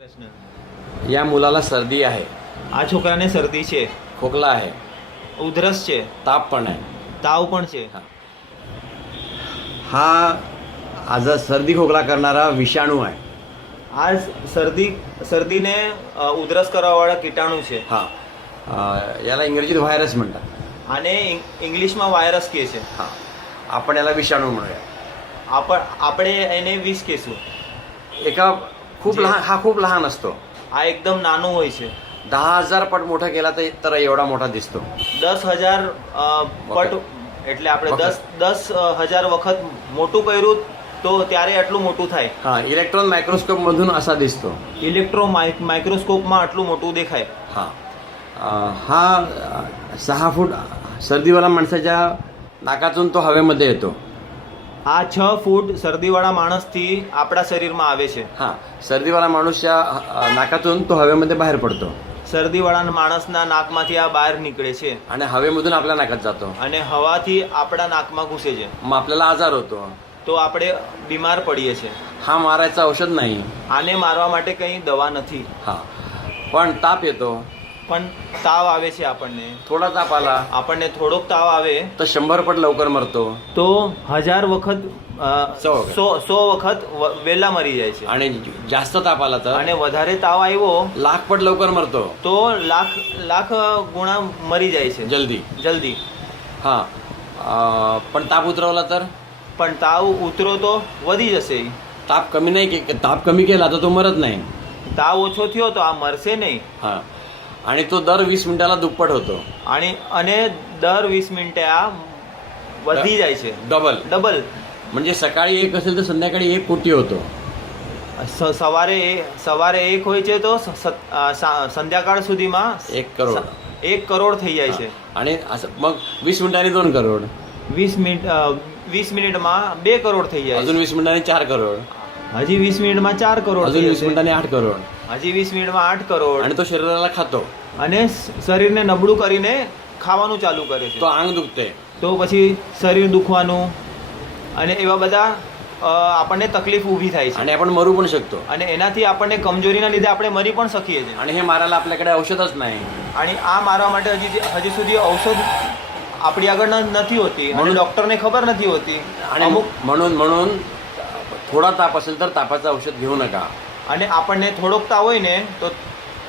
કૃષ્ણ या मुलाला सर्दी आहे, આ છોકરાને શરદી છે, खोकला आहे, ઉધરસ છે, ताप पण आहे. તાવ પણ છે. हा आज सर्दी खोकला करणारा विषाणू आहे. આ શરદીને ઉધરસ કરવાવાળા કીટાણુ છે. हा याला इंग्रजीत व्हायरस म्हणतात. આને ઇંગ્લિશમાં વાયરસ કહે છે. हा आपण याला विषाणू म्हणूया. આપણે એને વિષ કહેશું. एका खूप लहान हा खूप लहान असतो. આ એકદમ નાનું હોય છે. 10,000 पट मोठा केला तर एवढा मोठा दिसतो. 10,000 પટ એટલે આપણે 10,000 વખત મોટું કર્યું તો ત્યારે આટલું મોટું થાય. हा इलेक्ट्रॉन मायक्रोस्कोप मधून असा दिसतो. ઇલેક્ટ્રો માઇક્રોસ્કોપમાં આટલું મોટું દેખાય. हा हा 6 फूट सर्दीवाला माणसाच्या नाकातून तो हवेमध्ये येतो. આ 6 ફૂટ શરદીવાળા માણસથી આપણા શરીરમાં આવે છે. हा सर्दीवाला माणूसच्या नाकातून तो हवेमध्ये बाहेर पडतो શરદીવાળા માણસના નાકમાંથી આ બહાર નીકળે છે आणि हवेमधून आपल्या नाकात जातो. અને હવાથી આપણા નાકમાં ઘૂસે છે. मग आपल्याला आजार होतो. તો આપણે બીમાર પડીએ છીએ. हा मारायचा औषध नाही. આને મારવા માટે કંઈ દવા નથી. हा पण ताप येतो, પણ તાવ આવે છે. આપણને थोडा ताप आला થોડોક તાવ આવે तर 100 पट लवकर मरतो તો 1000 વખત 100 વખત વહેલા મરી જાય છે. आणि जास्त ताप आला तर અને વધારે તાવ આવ્યો 1,00,000 पट लवकर मरतो તો લાખ ગુણા મરી જાય છે જલ્દી. हा पण ताप उतरवला तर પણ તાવ ઉતરો તો વધી જશે. ताप कमी नाही ताप कमी केला तर तो मरत नाही. તાવ ઓછો થયો તો આ મરશે નહીં. हा आणि तो दर 20 मिनिटाला दुप्पट होतो. અને દર 20 મિનિટે આ વધી જાય છે. ડબલ म्हणजे सकाळी 1 असेल तर संध्याकाळी 1 कोटी होतो. સવારે 1 હોય છે તો સંધ્યાકાળ સુધીમાં 1 करोड 1 કરોડ થઈ જાય છે. आणि असं मग 20 मिनिटांनी 2 करोड, 20 મિનિટમાં 2 કરોડ થઈ જાય. अजून 20 मिनिटांनी 4 करोड, હજી 20 મિનિટમાં 4 કરોડ, अजून 20 मिनिटांनी 8 करोड. હજી 20 મિનિટમાં 8 કરોડ. आणि तो शरीराला खातो અને શરીરને નબળું કરીને ખાવાનું ચાલુ કરે છે. तो अंग दुखते તો પછી શરીર દુખવાનું અને એવા બધા આપણને તકલીફ ઊભી થાય છે. आणि आपण मरू पण शकतो. અને એનાથી આપણને કમજોરીના લીધે આપણે મરી પણ શકીએ છીએ. आणि हे मारायला आपल्याकडे औषधच नाही. અને આ મારવા માટે હજી સુધી ઔષધ આપણી આગળ નથી હોતી અને ડોક્ટરને ખબર નથી હોતી. आणि म्हणून थोडा ताप असेल तर तापाचं औषध घेऊ नका. અને આપણને થોડોક તાવ હોય ને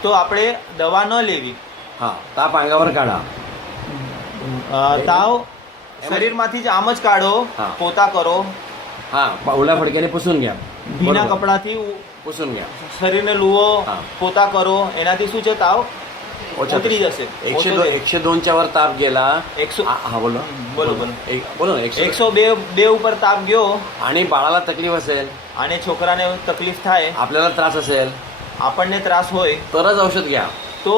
તો આપણે દવા ન લેવી. हा ताप अंगावर काढा. તાવ શરીરમાંથી જ આમ જ કાઢો, હા. પોતા કરો. हा ओल्या फडक्याने पुसून घ्या. ભીના बरोबर. કપડાથી पुसून घ्या. શરીરને લુવો, હા. પોતા કરો. એનાથી શું છે તાવ ઉતરી જશે. 102 च्या वर ताप गेला. 100 हा बोलो બોલો. बोलो ना. 102 ઉપર તાપ ગયો आणि बाळाला तकलीफ असेल, અને છોકરાને તકલીફ થાય, आपल्याला त्रास असेल આપણને ત્રાસ હોય तरच औषध घ्या. તો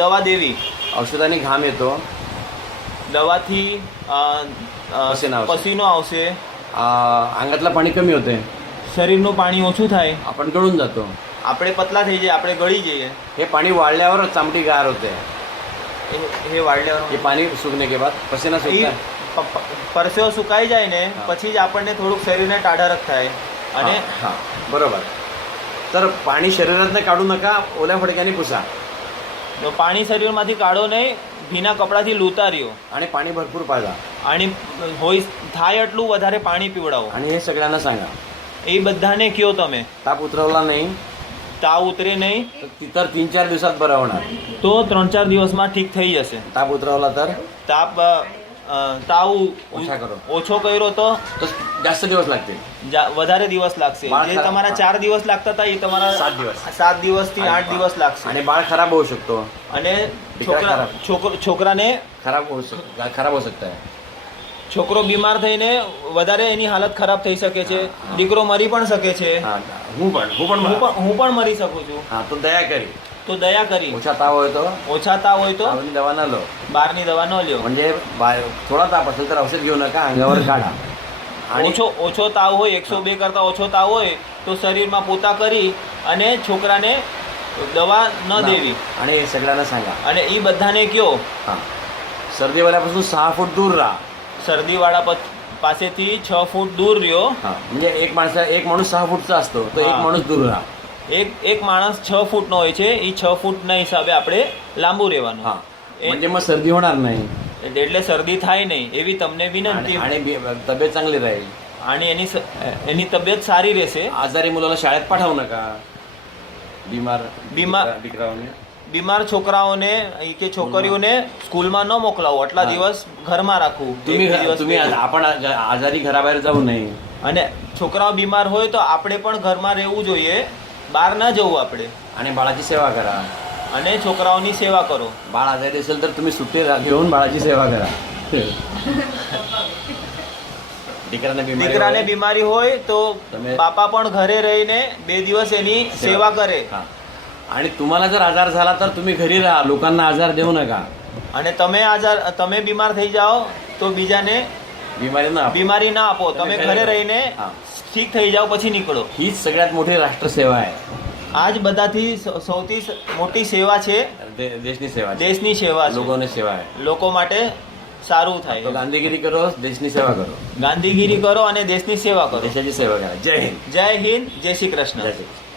દવા દેવી. औषधाने घाम येतो, દવાથી પસીનો આવશે. પસીનો આવશે, अंगातलं पाणी कमी होते, શરીરનું પાણી ઓછું થાય, आपण गळून जातो. આપણે પતલા થઈ જાય, આપણે ગળી જઈએ. हे पाणी वाढल्यावर चामडी गार होते. हे वाढल्यावर हे पाणी सूखने के बाद पसीना सूखता है. પરસેવો સુકાઈ જાય ને પછી જ આપણને થોડુંક શરીરને ટાઢારક થાય. અને हा बरोबर. तर पाणी शरीरातनं काढू नका, ओल्या फडक्याने पुसा પાણી શરીરમાંથી કાઢો નહીં, ભીના કપડાથી લૂતા રહ્યો. आणि पाणी भरपूर पाजा. आणि હોય થાય એટલું વધારે પાણી પીવડાવો. आणि हे सगळ्यांना सांगा. એ બધાને કયો તમે. ताप उतरवला नाही તાવ ઉતરે નહીં तर 3-4 दिवसात बरं होणार. તો 3-4 દિવસમાં ઠીક થઈ જશે. ताप उतरवला तर તાવ ઓછા કરો. ઓછો કર્યો તો जास्त दिवस लागतील. વધારે દિવસ લાગશે. બાળ જે ખરાબ. તમારા 4 દિવસ લાગતા હતા એ તમારા 7 દિવસ. 7 દિવસથી 8 દિવસ લાગશે. आणि बाळ खराब होऊ शकतो. અને દીકરા ખરાબ. છોકરાને खराब हो सकता है. છોકરો બીમાર થઈને વધારે એની હાલત ખરાબ થઈ શકે છે. દીકરો મરી પણ શકે છે. હા હું પણ મરી શકું છું. હા તો દયા કરી. તો દયા કરી. ઓછા તાવ હોય તો ઓછા તાવ હોય તો તાવની દવા ન લો. બહારની દવા ન લ્યો. म्हणजे थोडा ताप असेल तर औषध घेऊ नका, अंगावर काढा. आणि ઓછો તાવ હોય, 102 કરતા ઓછો તાવ હોય તો શરીરમાં પોતા કરી અને છોકરાને દવા ન દેવી. आणि हे सगळ्यांना सांगा. અને એ બધાને કયો हा सर्दीवाल्यापासून 6 फूट दूर राहा. શરદીવાળા પાસેથી 6 ફૂટ દૂર રહ્યો. म्हणजे एक माणूस 6 फूटचा असतो, तो एक माणूस दूर राहा. એક માણસ 6 ફૂટનો હોય છે, એ 6 ફૂટના હિસાબે આપણે લાંબુ રહેવાનું. હા म्हणजे मग सर्दी होणार नाही એટલે શરદી થાય નહીં એવી તમને વિનંતી. आणि तब्येत चांगली राहील. आणि એની તબિયત સારી રહેશે. आजारी मुलाला शाळेत पाठवू नका. બીમાર દીકરાઓને બીમાર છોકરાઓને કે છોકરીઓને સ્કૂલમાં ન મોકલાવો, આટલા દિવસ ઘરમાં રાખવું. तुम्ही आपण आजारी घराबाहेर जाऊ नये. અને છોકરાઓ બીમાર હોય તો આપણે પણ ઘરમાં રહેવું જોઈએ, બહાર ન જવું આપણે. आणि बाळाची सेवा करा. અને છોકરાઓની સેવા કરો. बाळ आजारी असेल तर तुम्ही सुट्टी घेऊन बाळाची सेवा करा. દીકરાને બીમારી હોય તો બાપા પણ ઘરે રહીને 2 દિવસ એની સેવા કરે. आणि तुम्हाला जर आजार झाला तर तुम्ही घरी राहा, लोकांना आजार देऊ नका. અને તમે બીમાર થઈ જાઓ તો બીજાને બીમારી ના આપો. તમે ઘરે રહીને ઠીક થઈ જાઓ પછી નીકળો. हीच सगळ्यात मोठी राष्ट्रसेवा आहे. આ જ બધાથી સૌથી મોટી સેવા છે, देशनी सेवा. દેશની સેવા છે. लोगोंनी सेवा आहे. લોકો માટે સારું થાય. तो गांधीगिरी करो, देशनी सेवा करो. ગાંધીગીરી કરો અને દેશની સેવા કરો. देशाची सेवा करा. जय हिंद. જય હિન્દ, જય શ્રી કૃષ્ણ. जय श्री कृष्ण.